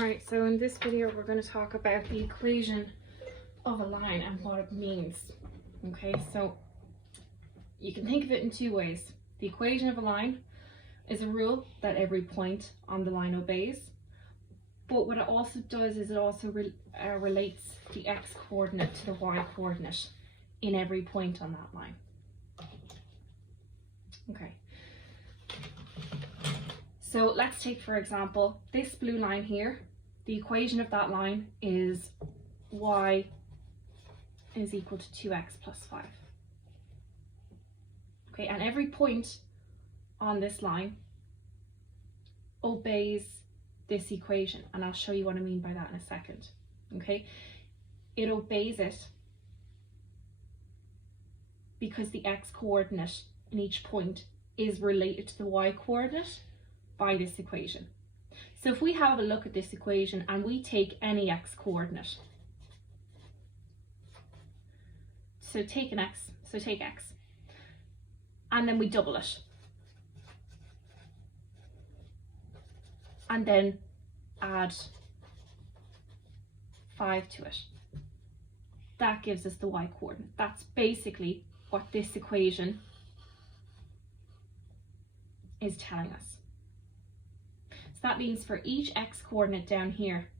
Alright, so in this video we're going to talk about the equation of a line and what it means. Okay, so you can think of it in two ways. The equation of a line is a rule that every point on the line obeys, but what it also does is it also relates the x-coordinate to the y-coordinate in every point on that line. Okay. So let's take, for example, this blue line here. The equation of that line is y is equal to 2x plus 5. Okay, and every point on this line obeys this equation, and I'll show you what I mean by that in a second. Okay, it obeys it because the x-coordinate in each point is related to the y-coordinate by this equation. So if we have a look at this equation and we take any x-coordinate, so take x, and then we double it, and then add 5 to it, that gives us the y-coordinate. That's basically what this equation is telling us. So that means for each x-coordinate down here,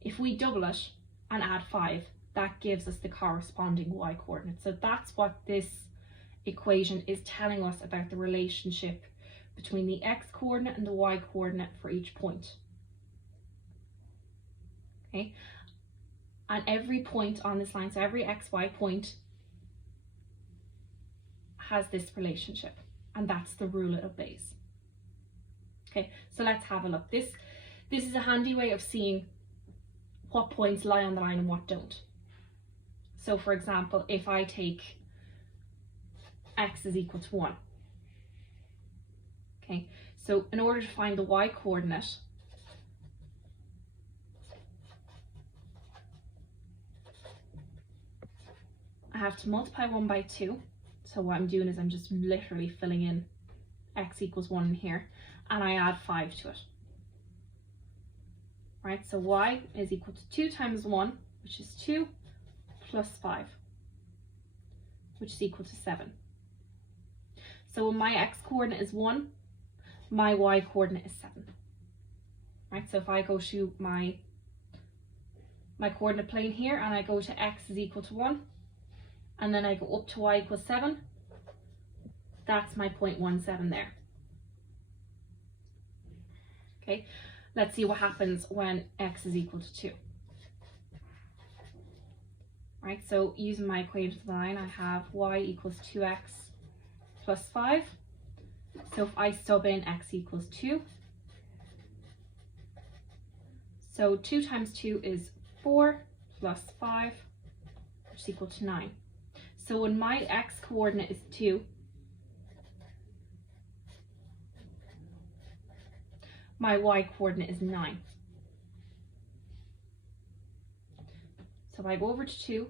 if we double it and add 5, that gives us the corresponding y-coordinate. So that's what this equation is telling us about the relationship between the x-coordinate and the y-coordinate for each point. Okay, and every point on this line, so every xy point has this relationship, and that's the rule it obeys. Okay, so let's have a look. This is a handy way of seeing what points lie on the line and what don't. So for example, if I take x is equal to 1, okay, so in order to find the y-coordinate, I have to multiply 1 by 2. So what I'm doing is I'm just literally filling in x equals 1 in here, and I add 5 to it. Right, so y is equal to 2 times 1, which is 2, plus 5, which is equal to 7. So when my x-coordinate is 1, my y-coordinate is 7. Right, so if I go to my coordinate plane here and I go to x is equal to 1, and then I go up to y equals 7, that's my 0.17 there. Okay, let's see what happens when x is equal to 2. Right, so using my equation of the line, I have y equals 2x plus 5. So if I sub in x equals 2, so 2 times 2 is 4 plus 5, which is equal to 9. So when my x-coordinate is 2, my y-coordinate is 9. So if I go over to 2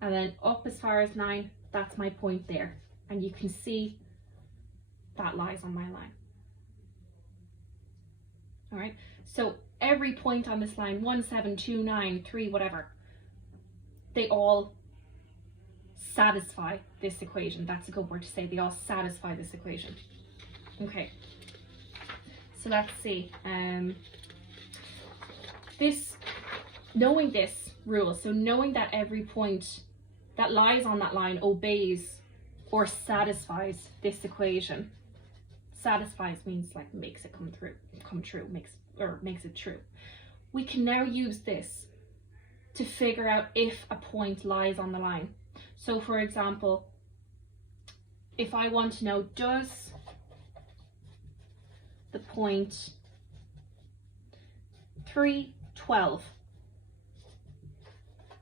and then up as far as 9, that's my point there. And you can see that lies on my line. All right, so every point on this line, 1, 7, 2, 9, 3, whatever, they all satisfy this equation. That's a good word to say. They all satisfy this equation. Okay. So let's see, knowing this rule, so knowing that every point that lies on that line obeys or satisfies this equation. Satisfies means like makes it come true, makes it true. We can now use this to figure out if a point lies on the line. So for example, if I want to know, does the point 3, 12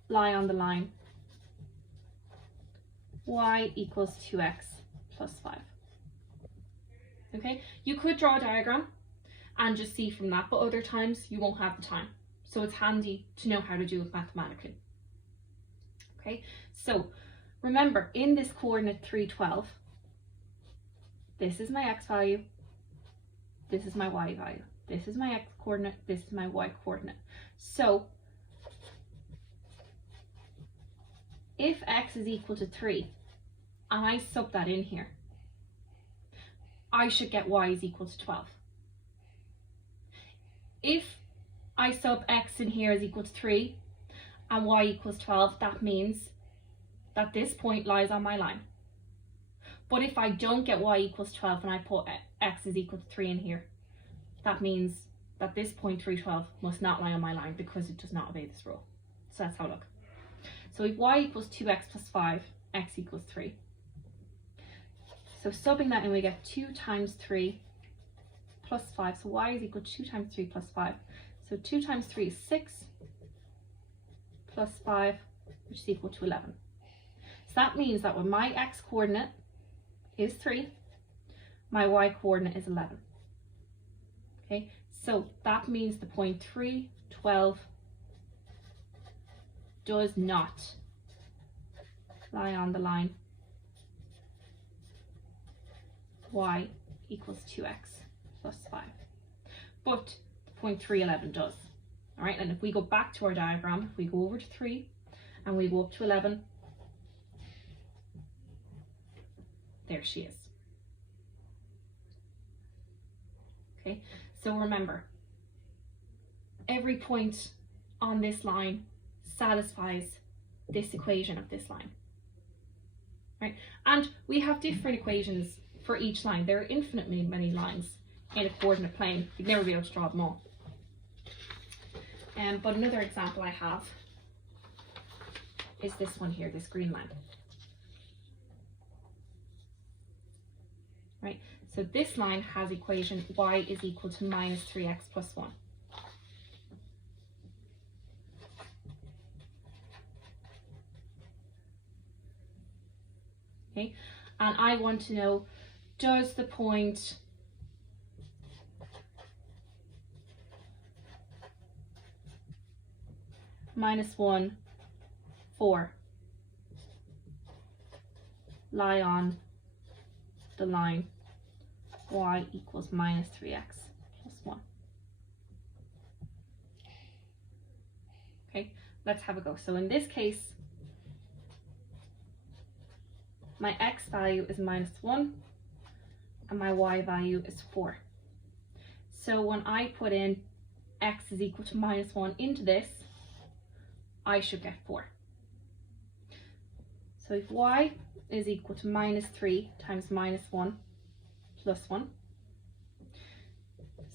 lie on the line y equals 2x plus 5. Okay, you could draw a diagram and just see from that, but other times you won't have the time. So it's handy to know how to do it mathematically. Okay, so remember in this coordinate 3, 12, this is my x value, this is my y value. This is my x coordinate, this is my y coordinate. So if x is equal to 3 and I sub that in here, I should get y is equal to 12. If I sub x in here is equal to 3 and y equals 12, that means that this point lies on my line. But if I don't get y equals 12 and I put x is equal to 3 in here, that means that this point 312 must not lie on my line because it does not obey this rule. So that's how I look. So if y equals 2x plus 5, x equals 3. So subbing that in, we get 2 times 3 plus 5. So y is equal to 2 times 3 plus 5. So 2 times 3 is 6 plus 5, which is equal to 11. So that means that when my x coordinate is 3, my y coordinate is 11. Okay, so that means the point 3, 12 does not lie on the line y equals 2x plus 5. But point 3, 11 does. All right, and if we go back to our diagram, if we go over to 3 and we go up to 11, there she is. Okay, so remember, every point on this line satisfies this equation of this line, right? And we have different equations for each line. There are infinitely many lines in a coordinate plane. You'd never be able to draw them all. But another example I have is this one here, this green line. Right, so this line has equation y is equal to minus 3x plus 1. Okay, and I want to know, does the point minus 1, 4 lie on the line y equals minus 3x plus 1? Okay, let's have a go. So in this case, my x value is minus 1 and my y value is 4. So when I put in x is equal to minus 1 into this, I should get 4. So if y is equal to minus 3 times minus 1 plus 1.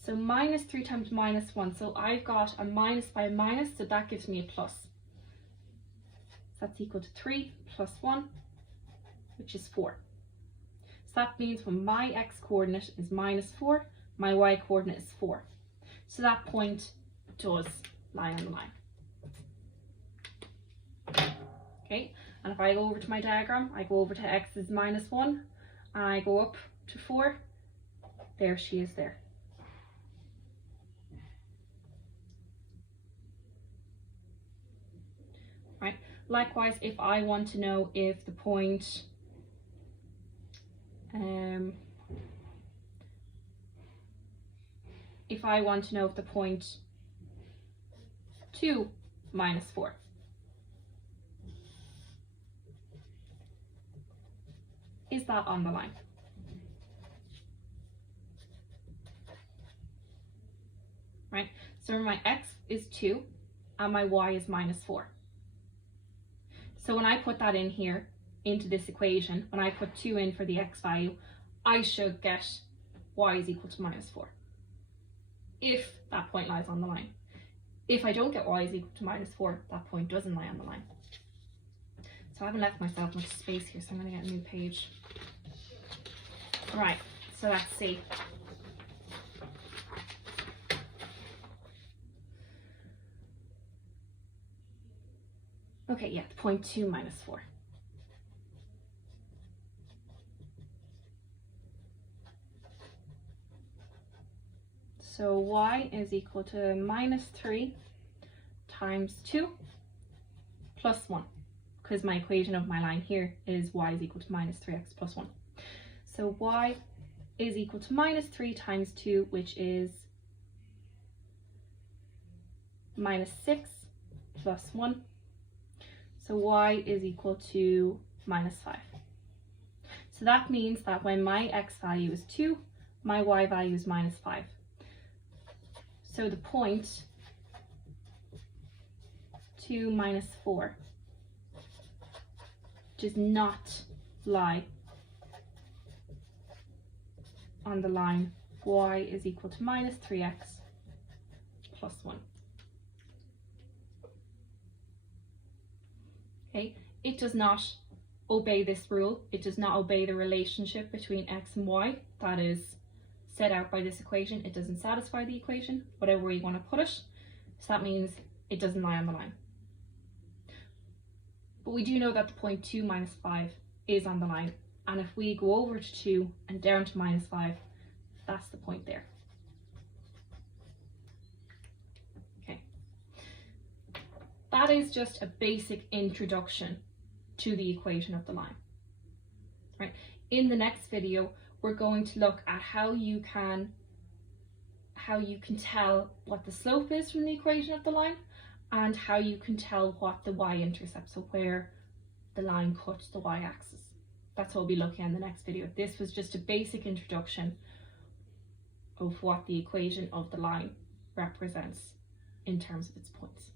So minus 3 times minus 1. So I've got a minus by a minus, so that gives me a plus. So that's equal to 3 plus 1, which is 4. So that means when my x coordinate is minus 4, my y coordinate is 4. So that point does lie on the line. Okay, and if I go over to my diagram, I go over to x is minus 1, and I go up to 4, there she is there. Right, likewise, if I want to know if the point if I want to know if the point 2 minus 4 is that on the line? Right, so my x is 2 and my y is minus 4. So when I put that in here into this equation, when I put 2 in for the x value, I should get y is equal to minus 4 if that point lies on the line. If I don't get y is equal to minus 4, that point doesn't lie on the line. So I haven't left myself much space here, so I'm going to get a new page. Right, so let's see. Okay, yeah, point 2 minus 4. So y is equal to minus 3 times 2 plus 1, because my equation of my line here is y is equal to minus 3x plus 1. So y is equal to minus 3 times 2, which is minus 6 plus 1. So y is equal to minus 5. So that means that when my x value is 2, my y value is minus 5. So the point 2 minus 4 does not lie on the line y is equal to minus 3x plus 1. Okay, it does not obey this rule. It does not obey the relationship between x and y that is set out by this equation. It doesn't satisfy the equation, whatever way you want to put it. So that means it doesn't lie on the line. But we do know that the point 2 minus 5 is on the line. And if we go over to 2 and down to minus 5, that's the point there. Okay. That is just a basic introduction to the equation of the line. Right. In the next video, we're going to look at how you can tell what the slope is from the equation of the line, and how you can tell what the y-intercept, so where the line cuts the y-axis. That's what we'll be looking at in the next video. This was just a basic introduction of what the equation of the line represents in terms of its points.